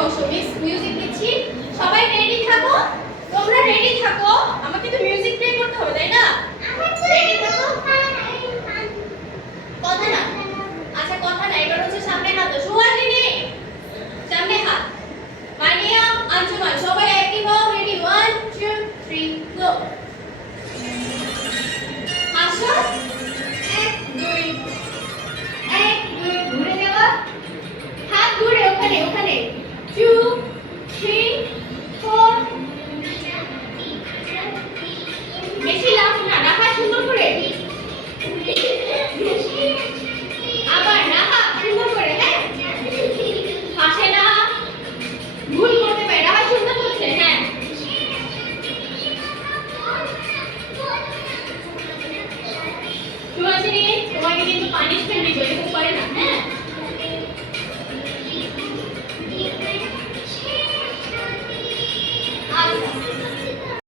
বসো, মিউজিক দিচ্ছি। সবাই রেডি থাকো, তোমরা রেডি থাকো। আমাকে তো মিউজিক প্লে করতে হবে, তাই না? রেডি থাকো, কথা না